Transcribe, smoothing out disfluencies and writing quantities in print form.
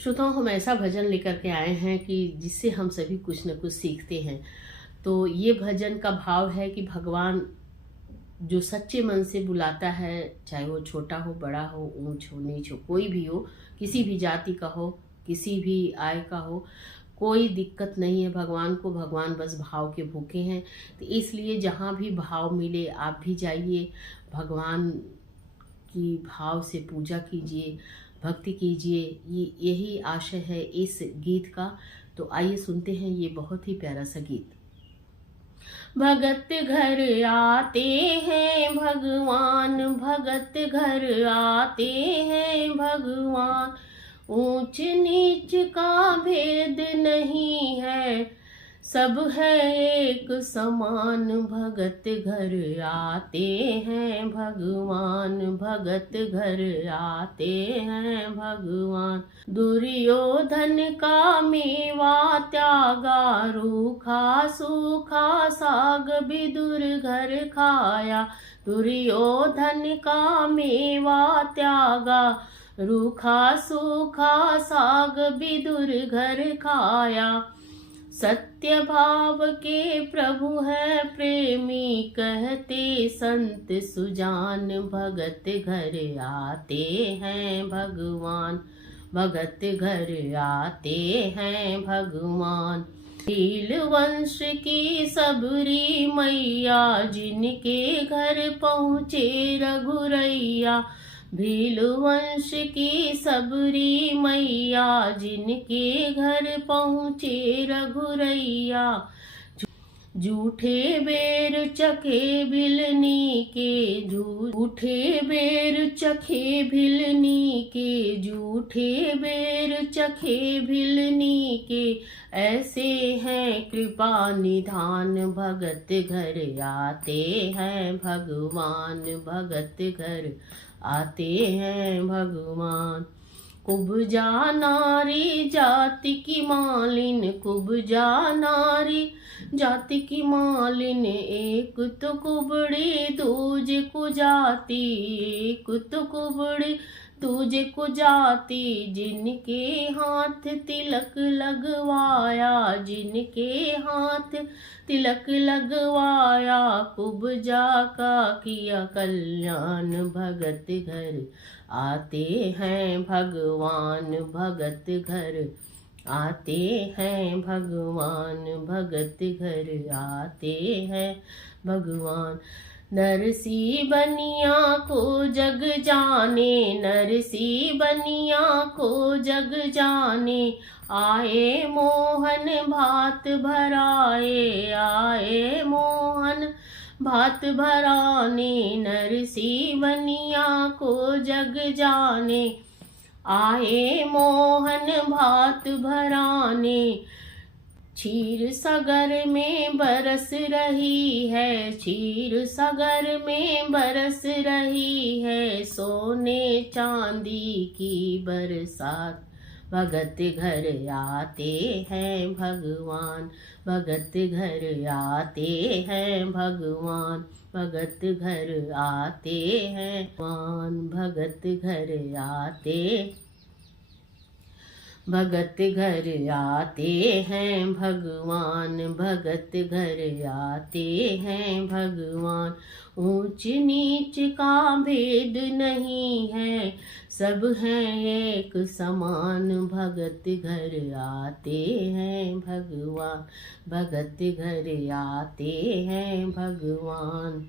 श्रोताओं, हम ऐसा भजन लेकर के आए हैं कि जिससे हम सभी कुछ न कुछ सीखते हैं। तो ये भजन का भाव है कि भगवान जो सच्चे मन से बुलाता है, चाहे वो छोटा हो, बड़ा हो, ऊंच हो, नीच हो, कोई भी हो, किसी भी जाति का हो, किसी भी आय का हो, कोई दिक्कत नहीं है भगवान को। भगवान बस भाव के भूखे हैं। तो इसलिए जहाँ भी भाव मिले आप भी जाइए, भगवान की भाव से पूजा कीजिए, भक्ति कीजिए। यही आशय है इस गीत का। तो आइए सुनते हैं ये बहुत ही प्यारा सा गीत। भगत घर आते हैं भगवान, भगत घर आते हैं भगवान, ऊंच नीच का भेद नहीं है, सब है एक समान। भगत घर आते हैं भगवान, भगत घर आते हैं भगवान। दुर्योधन का मेवा त्यागा, रूखा सूखा साग विदुर घर खाया। दुर्योधन का मेवा त्यागा, रूखा सूखा साग विदुर घर खाया। सत्य भाव के प्रभु है प्रेमी, कहते संत सुजान। भगत घर आते हैं भगवान, भगत घर आते हैं भगवान। भील वंश की सबरी मैया, जिनके घर पहुँचे रघुरैया। भील वंश की सबरी मैया, जिनके घर पहुँचे रघुरैया। झूठे बेर चखे भिलनी के, झूठे बेर चखे भिलनी के, झूठे बेर चखे भिलनी के, ऐसे हैं कृपा निधान। भगत घर आते हैं भगवान, भगत घर आते हैं भगवान। कुब्जा नारी जाति की मालिन, कुब्जा नारी जाति की मालिन, एक तो कुबड़ी दूजे को जाती, एक तो कुबड़ी दूजे को जाती। जिनके हाथ तिलक लगवाया, जिनके हाथ तिलक लगवाया, कुब्जा का किया कल्याण। भगत घर आते हैं भगवान, भगत घर आते हैं भगवान, भगत घर आते हैं भगवान। नरसी बनिया को जग जाने, नरसी बनिया को जग जाने, आए मोहन भात भराए, आए मोहन भात भराने। नरसी बनिया को जग जाने, आए मोहन भात भराने। क्षीर सागर में बरस रही है, क्षीर सागर में बरस रही है, सोने चांदी की बरसात। भगत घर आते हैं भगवान, भगत घर आते हैं भगवान, भगत घर आते हैं भगवान। भगत घर आते, भगत घर आते हैं भगवान, भगत घर आते हैं भगवान। ऊंच नीच का भेद नहीं है, सब हैं एक समान। भगत घर आते हैं भगवान, भगत घर आते हैं भगवान।